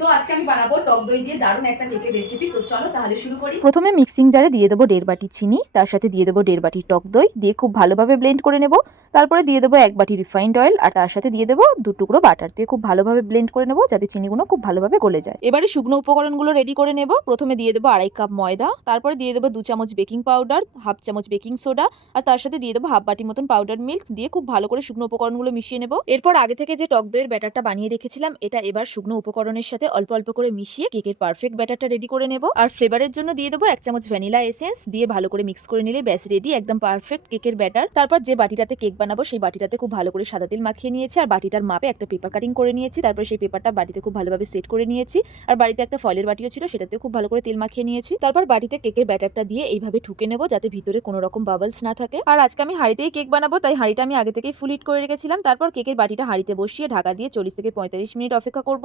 তো আজকে আমি বানাবো টক দই দিয়ে দারুণ একটা কেকের রেসিপি তো চলো তাহলে শুরু করি। প্রথমে মিক্সিং জারে দিয়ে দেবো দেড় বাটি চিনি, তার সাথে দিয়ে দেবো দেড় বাটি টক দই, দিয়ে খুব ভালোভাবে ব্লেন্ড করে নেব। তারপরে দিয়ে দেবো এক বাটি রিফাইন্ড অয়েল আর তার সাথে দিয়ে দেবো দু টুকরো বাটার দিয়ে খুব ভালোভাবে ব্লেন্ড করে নেব যাতে চিনিগুলো খুব ভালোভাবে গলে যায়। এবারে শুকনো উপকরণগুলো রেডি করে নেব। প্রথমে দিয়ে দেবো আড়াই কাপ ময়দা, তারপরে দিয়ে দেবো দু চামচ বেকিং পাউডার হাফ চামচ বেকিং সোডা আর তার সাথে দিয়ে দেবো হাফ বাটি মতন পাউডার মিল্ক দিয়ে খুব ভালো করে শুকনো উপকরণগুলো মিশিয়ে নেব। এরপর আগে থেকে যে টক দইয়ের ব্যাটারটা বানিয়ে রেখেছিলাম, এটা এবার শুকনো উপকরণের সাথে অল্প অল্প করে মিশিয়ে কেকের পারফেক্ট ব্যাটারটা রেডি করে নেব। আর ফ্লেভারের জন্য দিয়ে দেবো এক চামচ ভ্যানিলা এসেন্স দিয়ে ভালো করে মিক্স করে নিলে ব্যাস রেডি একদম পারফেক্ট কেকের ব্যাটার তারপর যে বাটিটাতে কেক বানাবো সেই বাটিটাতে খুব ভালো করে সাদা তেল মাখিয়ে নিয়েছি আর বাটিটার মাপে একটা পেপার কাটিং করে নিয়েছি। তারপর সেই পেপারটা বাটিতে খুব ভালোভাবে সেট করে নিয়েছি। আর বাড়িতে একটা ফলের বাটিও ছিল সেটাতে খুব ভালো করে তেল মাখিয়ে নিয়েছি। তারপর বাটিতে কেকের ব্যাটারটা দিয়ে এইভাবে ঠুকে নেব যাতে ভিতরে কোনো রকম বাবলস না থাকে। আর আজকে আমি হাঁড়িতেই কেক বানাবো, তাই হাঁড়িটা আমি আগে থেকেই ফুল হিট করে রেখেছিলাম। তারপর কেকের বাটিটা হাঁড়িতে বসিয়ে ঢাকা দিয়ে চল্লিশ থেকে পঁয়তাল্লিশ মিনিট অপেক্ষা করব।